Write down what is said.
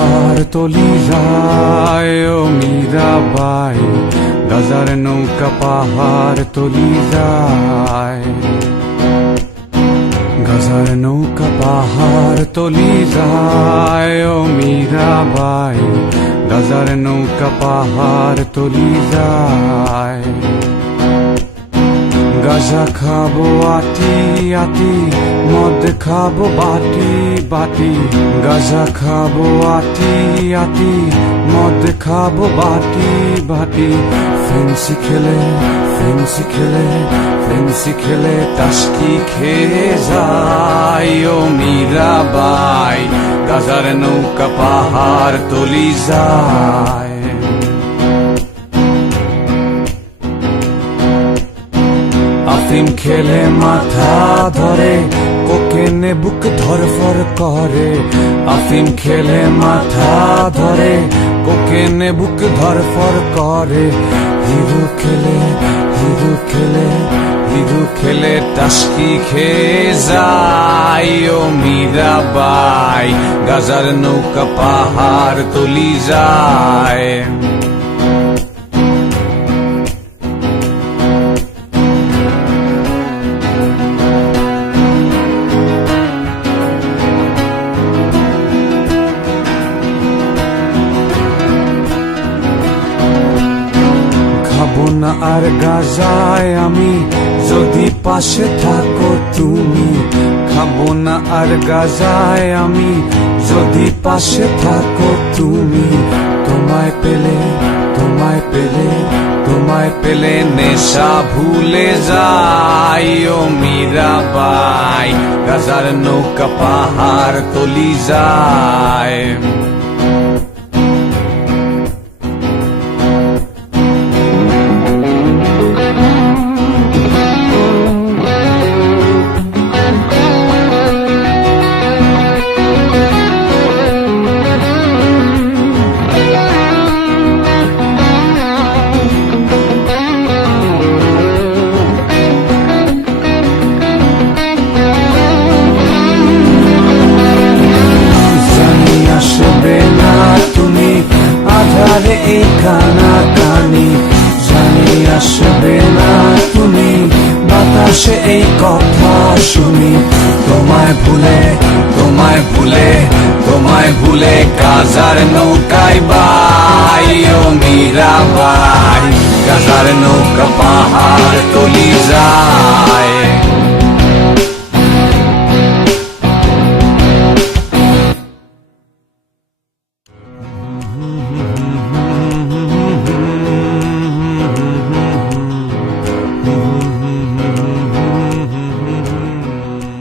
পাহাড় তলি যায় ও মীরাবাই, গাজার নৌকা পাহাড় তলি যায়। গাজার নৌকা পাহাড় তলি যায় ও মীরাবাই, গাজার নৌকা পাহাড় তলি যায়। গাজা খাবো আটি আটি, মদ খাবো বাটি বাটি। গাজা খাবো আটি আটি, মদ খাবো বাটি বাটি। ফেন্সি খেলে ফেন্সি খেলে ফেন্সি খেলে টাস্কি খেয়ে যায় ও মীরাবাই, গাজার নৌকা পাহাড় তলি যায়। আফিম খেলে মাথা ধরে, কোকেনে বুক ধরফর করে। আফিম খেলে মাথা ধরে, কোকেনে বুক ধরফর করে। হিরো খেলে হিরো খেলে হিরো খেলে টাস্কি খেয়ে যায় ও মীরাবাই, গাজার নৌকা পাহাড় তলি যায়। খাবো না আর গাজায় আমি, যদি পাশে থাকো তুমি। খাবো না আর গাজায় আমি, যদি পাশে থাকো তুমি। তোমায় পেলে তোমায় পেলে তোমায় পেলে নেশা ভুলে যাই ও মীরাবাই, গাজার নৌকা পাহাড় তলি যায়। আধারে এই কানাকানি, জানি আসবে না তুমি, বাতাসে এই কথা শুনি। তোমায় ভুলে তোমায় ভুলে তোমায় ভুলে গাজার নৌকায় বাই ও মীরাবাই,